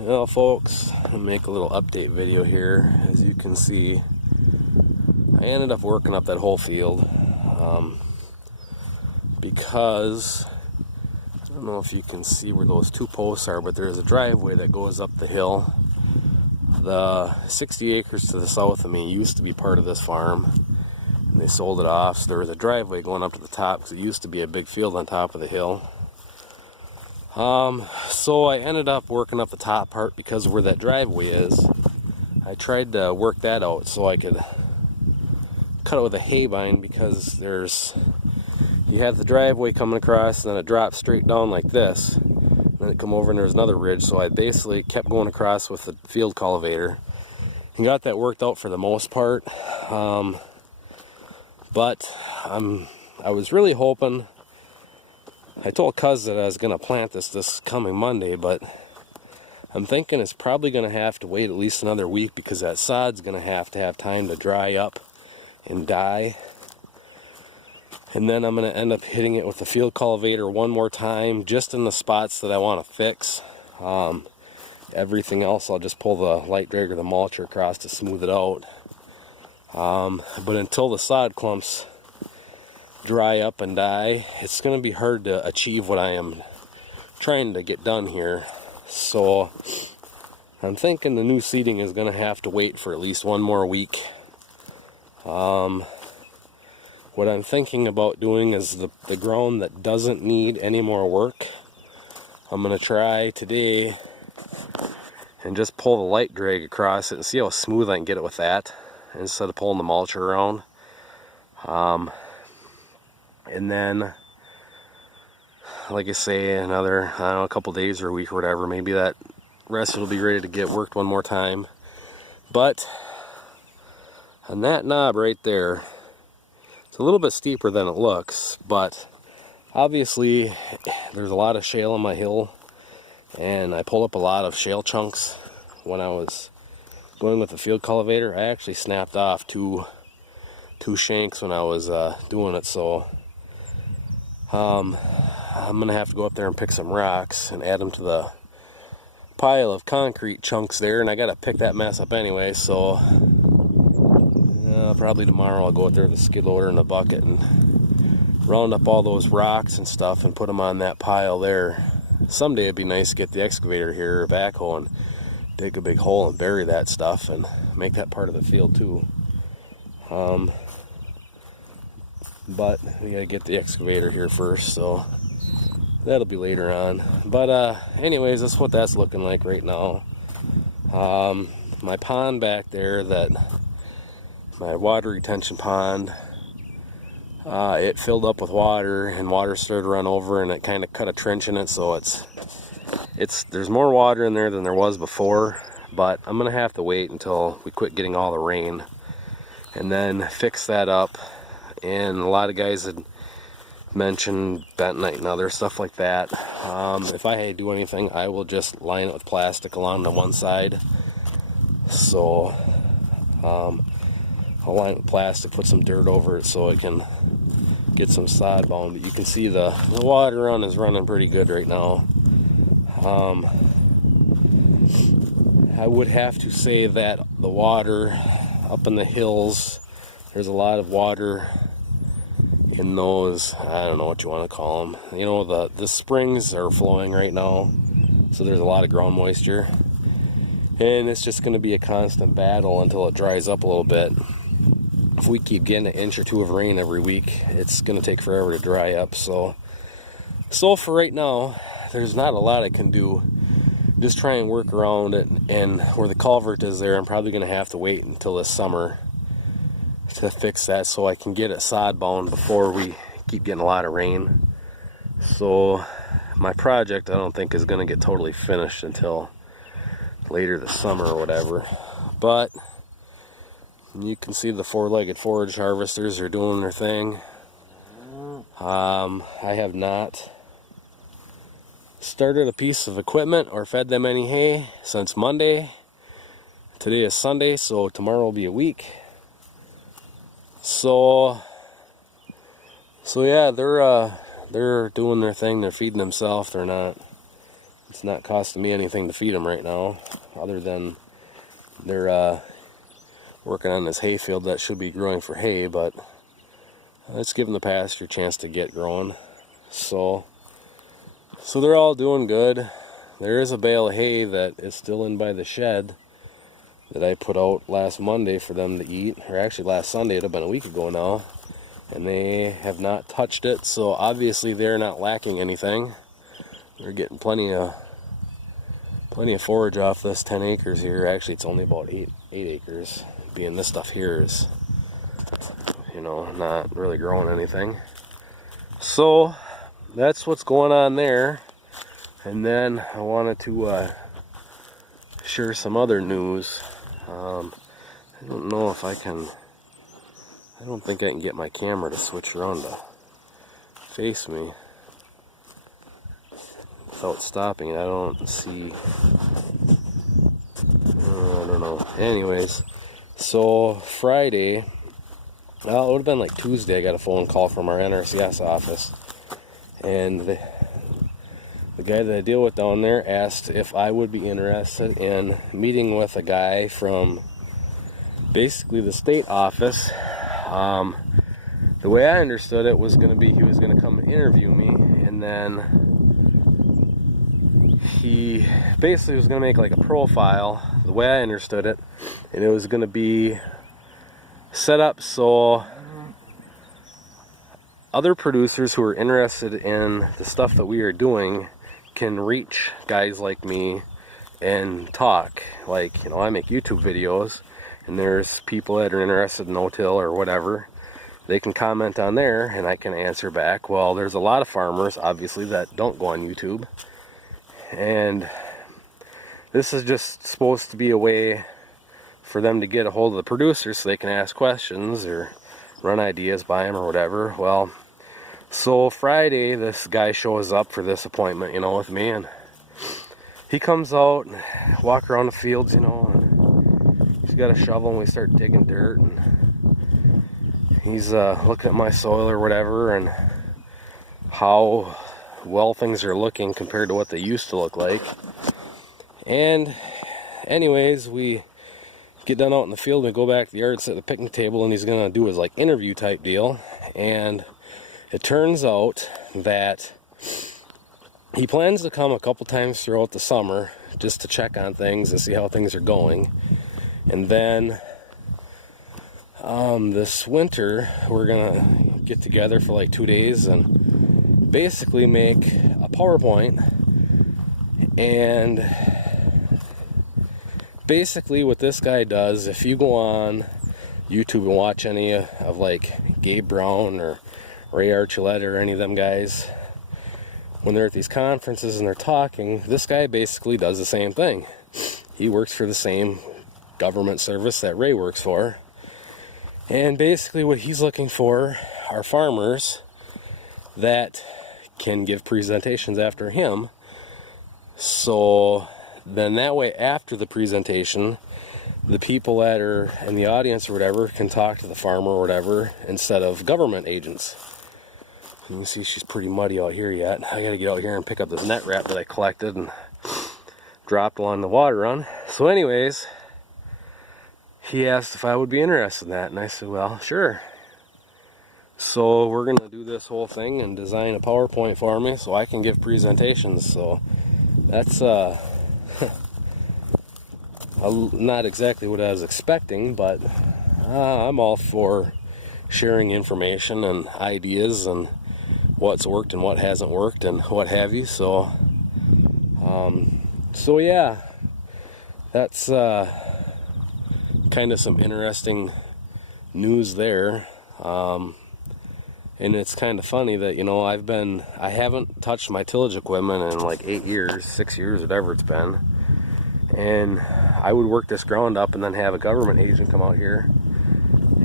Well, folks, I'll make a little update video here. As you can see, I ended up working up that whole field because I don't know if you can see where those two posts are, but there's a driveway that goes up the hill. The 60 acres to the south of me used to be part of this farm, and they sold it off, so there was a driveway going up to the top because it used to be a big field on top of the hill. So I ended up working up the top part because of where that driveway is. I tried to work that out so I could cut it with a hay bind, because you have the driveway coming across and then it drops straight down like this. And then it come over and there's another ridge, so I basically kept going across with the field cultivator and got that worked out for the most part. But I was really hoping, I told Cuz that I was going to plant this coming Monday, but I'm thinking it's probably going to have to wait at least another week, because that sod's going to have time to dry up and die. And then I'm going to end up hitting it with the field cultivator one more time, just in the spots that I want to fix. Everything else I'll just pull the light drag or the mulcher across to smooth it out. But until the sod clumps dry up and die, it's going to be hard to achieve what I am trying to get done here. So I'm thinking the new seeding is going to have to wait for at least one more week. What I'm thinking about doing is the ground that doesn't need any more work, I'm going to try today and just pull the light drag across it and see how smooth I can get it with that, instead of pulling the mulcher around. And then, like I say, another, I don't know, a couple days or a week or whatever, maybe that rest will be ready to get worked one more time. But on that knob right there, it's a little bit steeper than it looks, but obviously there's a lot of shale on my hill, and I pulled up a lot of shale chunks when I was going with the field cultivator. I actually snapped off two shanks when I was doing it, so I'm gonna have to go up there and pick some rocks and add them to the pile of concrete chunks there, and I gotta pick that mess up anyway. So probably tomorrow I'll go out there with the skid loader and a bucket and round up all those rocks and stuff and put them on that pile there. Someday it'd be nice to get the excavator here, or backhoe, and dig a big hole and bury that stuff and make that part of the field too. But we gotta get the excavator here first, so that'll be later on. But anyways, that's what that's looking like right now. My pond back there, my water retention pond, it filled up with water, and water started to run over, and it kind of cut a trench in it, so there's more water in there than there was before. But I'm gonna have to wait until we quit getting all the rain and then fix that up. And a lot of guys had mentioned bentonite and other stuff like that. If I had to do anything, I will just line it with plastic along the one side. So I'll line it with plastic, put some dirt over it so it can get some sod bound. But you can see the water run is running pretty good right now. I would have to say that the water up in the hills, there's a lot of water in those, I don't know what you want to call them. You know, the springs are flowing right now, so there's a lot of ground moisture. And it's just going to be a constant battle until it dries up a little bit. If we keep getting an inch or two of rain every week, it's going to take forever to dry up. So for right now, there's not a lot I can do. Just try and work around it, and where the culvert is there, I'm probably going to have to wait until this summer to fix that so I can get it sod bound before we keep getting a lot of rain. So my project, I don't think, is going to get totally finished until later this summer or whatever. But you can see the four-legged forage harvesters are doing their thing. I have not started a piece of equipment or fed them any hay since Monday. Today is Sunday, so tomorrow will be a week. So yeah, they're doing their thing. They're feeding themselves. They're not It's not costing me anything to feed them right now, other than they're working on this hay field that should be growing for hay, but let's give them the pasture a chance to get growing. So they're all doing good. There is a bale of hay that is still in by the shed that I put out last Monday for them to eat, or actually last Sunday. It'd have been a week ago now, and they have not touched it, so obviously they're not lacking anything. They're getting plenty of forage off this 10 acres here. Actually, it's only about 8 acres, being this stuff here is, you know, not really growing anything. So that's what's going on there. And then I wanted to share some other news. I don't know if I can, I don't think I can get my camera to switch around to face me without stopping it. I don't see, I don't know. Anyways, so Friday, well, it would have been like Tuesday, I got a phone call from our NRCS office, and the guy that I deal with down there asked if I would be interested in meeting with a guy from basically the state office. The way I understood it was going to be he was going to come interview me, and then he basically was going to make like a profile, the way I understood it, and it was going to be set up so other producers who are interested in the stuff that we are doing can reach guys like me and talk. Like, you know, I make YouTube videos, and there's people that are interested in no-till or whatever. They can comment on there, and I can answer back. Well, there's a lot of farmers, obviously, that don't go on YouTube. And this is just supposed to be a way for them to get a hold of the producers so they can ask questions or run ideas by them or whatever. Well, so Friday, this guy shows up for this appointment, you know, with me, and he comes out and walk around the fields, you know, and he's got a shovel, and we start digging dirt, and he's looking at my soil or whatever, and how well things are looking compared to what they used to look like. And anyways, we get done out in the field, and we go back to the yard, sit at the picnic table, and he's gonna do his like interview type deal. And it turns out that he plans to come a couple times throughout the summer just to check on things and see how things are going. And then this winter, we're gonna get together for like 2 days and basically make a PowerPoint. And basically what this guy does, if you go on YouTube and watch any of like Gabe Brown or Ray Archuleta or any of them guys, when they're at these conferences and they're talking, this guy basically does the same thing. He works for the same government service that Ray works for. And basically what he's looking for are farmers that can give presentations after him. So then that way, after the presentation, the people that are in the audience or whatever can talk to the farmer or whatever instead of government agents. You can see she's pretty muddy out here yet. I gotta get out here and pick up this net wrap that I collected and dropped along the water run. So anyways, he asked if I would be interested in that, and I said, well, sure. So we're gonna do this whole thing and design a PowerPoint for me so I can give presentations. So that's not exactly what I was expecting, but I'm all for sharing information and ideas and what's worked and what hasn't worked and what have you. So yeah, that's kind of some interesting news there. And it's kind of funny that, you know, I haven't touched my tillage equipment in like 8 years, 6 years, whatever it's been. And I would work this ground up and then have a government agent come out here,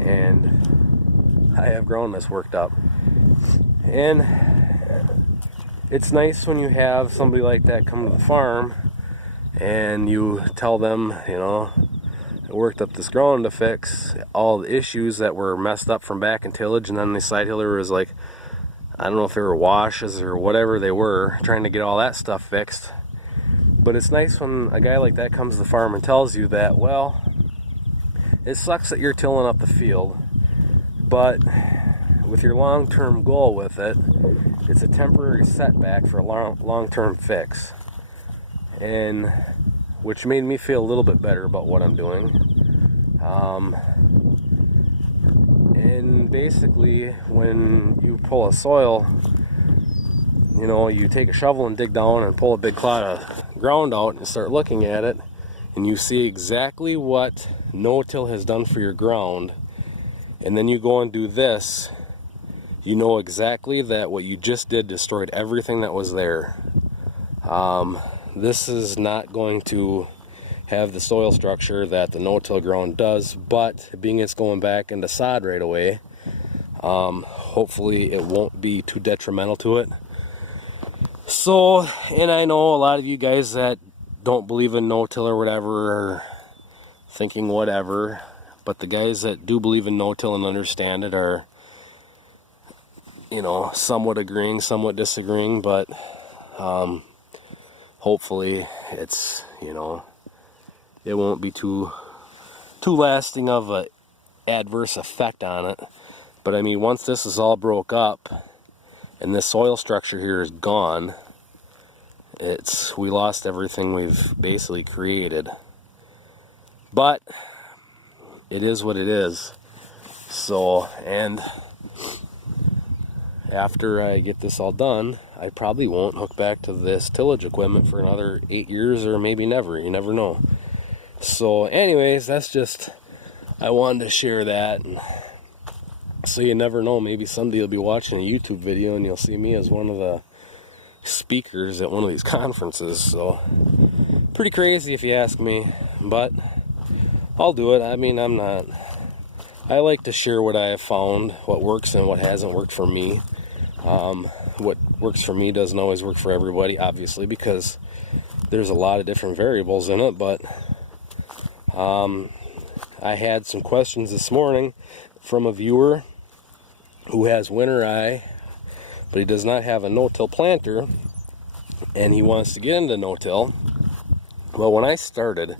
and I have grown this worked up. And it's nice when you have somebody like that come to the farm and you tell them, you know, I worked up this ground to fix all the issues that were messed up from back in tillage, and then the side hiller was like, I don't know if they were washes or whatever they were, trying to get all that stuff fixed. But it's nice when a guy like that comes to the farm and tells you that, well, it sucks that you're tilling up the field, but with your long-term goal with it, it's a temporary setback for a long-term fix. And which made me feel a little bit better about what I'm doing. And basically, when you pull a soil, you know, you take a shovel and dig down and pull a big clod of ground out and start looking at it, and you see exactly what no-till has done for your ground, and then you go and do this, you know exactly that what you just did destroyed everything that was there. This is not going to have the soil structure that the no-till ground does, but being it's going back into sod right away, hopefully it won't be too detrimental to it. So, and I know a lot of you guys that don't believe in no-till or whatever are thinking whatever, but the guys that do believe in no-till and understand it are, you know, somewhat agreeing, somewhat disagreeing, but hopefully it's, you know, it won't be too lasting of a adverse effect on it. But I mean, once this is all broke up and this soil structure here is gone, we lost everything we've basically created. But it is what it is. So, and after I get this all done, I probably won't hook back to this tillage equipment for another 8 years, or maybe never. You never know. So anyways, that's just, I wanted to share that. And so you never know, maybe somebody will be watching a YouTube video and you'll see me as one of the speakers at one of these conferences. So pretty crazy if you ask me, but I'll do it. I mean, I like to share what I have found, what works and what hasn't worked for me. What works for me doesn't always work for everybody, obviously, because there's a lot of different variables in it. But I had some questions this morning from a viewer who has winter eye, but he does not have a no-till planter, and he wants to get into no-till. Well, when I started,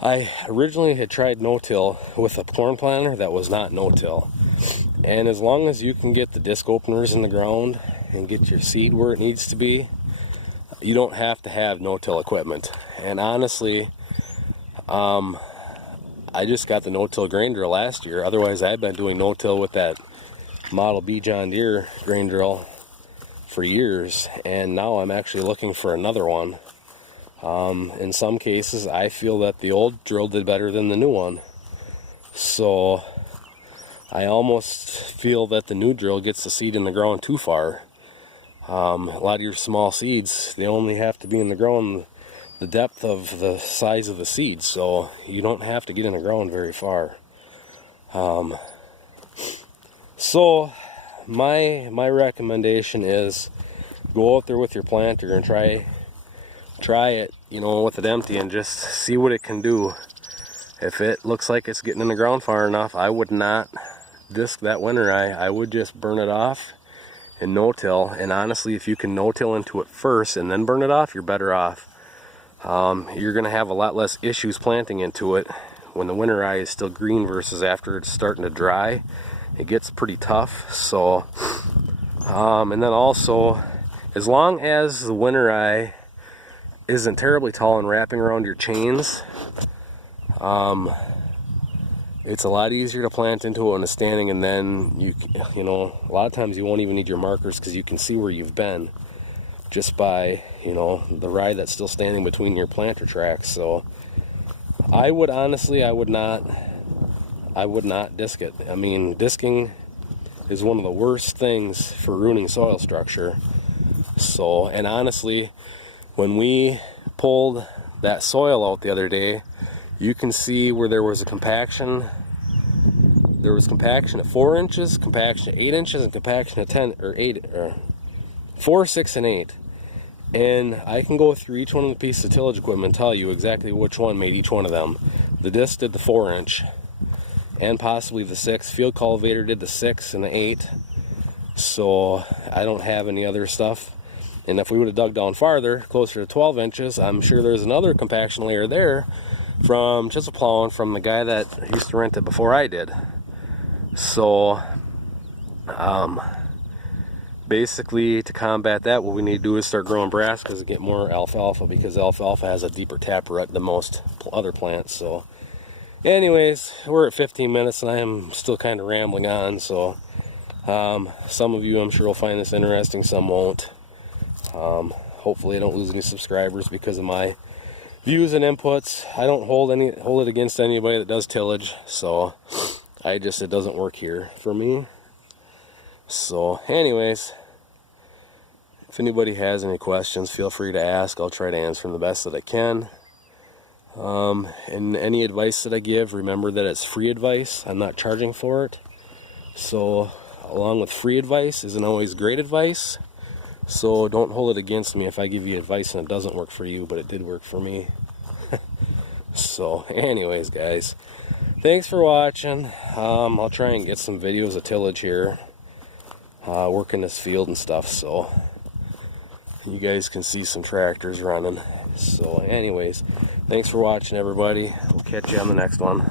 I originally had tried no-till with a corn planter that was not no-till. And as long as you can get the disc openers in the ground and get your seed where it needs to be, you don't have to have no-till equipment. And honestly, I just got the no-till grain drill last year. Otherwise, I've been doing no-till with that Model B John Deere grain drill for years. And now I'm actually looking for another one. In some cases, I feel that the old drill did better than the new one. So I almost feel that the new drill gets the seed in the ground too far. A lot of your small seeds, they only have to be in the ground the depth of the size of the seed, so you don't have to get in the ground very far. So my recommendation is go out there with your planter and try it, you know, with it empty, and just see what it can do. If it looks like it's getting in the ground far enough, I would not disc that winter eye. I would just burn it off and no-till. And honestly, if you can no-till into it first and then burn it off, you're better off. You're going to have a lot less issues planting into it when the winter eye is still green versus after it's starting to dry. It gets pretty tough. So, and then also, as long as the winter eye isn't terribly tall and wrapping around your chains, it's a lot easier to plant into it when it's standing, and then you know, a lot of times you won't even need your markers because you can see where you've been just by, you know, the ride that's still standing between your planter tracks. So I would honestly, I would not disc it. I mean, disking is one of the worst things for ruining soil structure. So, and honestly, when we pulled that soil out the other day, you can see where there was a compaction. There was compaction at 4 inches, compaction at 8 inches, and compaction at 10 or 8 or 4, 6, and 8. And I can go through each one of the pieces of tillage equipment and tell you exactly which one made each one of them. The disc did the 4 inch, and possibly the 6. Field cultivator did the 6 and the 8. So I don't have any other stuff. And if we would have dug down farther, closer to 12 inches, I'm sure there's another compaction layer there from chisel plowing from the guy that used to rent it before I did. So basically, to combat that, what we need to do is start growing brassicas and get more alfalfa, because alfalfa has a deeper taproot than most other plants. So anyways, we're at 15 minutes and I am still kind of rambling on, so some of you I'm sure will find this interesting, some won't. Hopefully I don't lose any subscribers because of my views and inputs. I don't hold it against anybody that does tillage, so it doesn't work here for me. So anyways, if anybody has any questions, feel free to ask. I'll try to answer them the best that I can. And any advice that I give, remember that it's free advice. I'm not charging for it. So along with free advice isn't always great advice. So don't hold it against me if I give you advice and it doesn't work for you, but it did work for me. So anyways, guys, thanks for watching. I'll try and get some videos of tillage here, working this field and stuff, so you guys can see some tractors running. So anyways, thanks for watching, everybody. We'll catch you on the next one.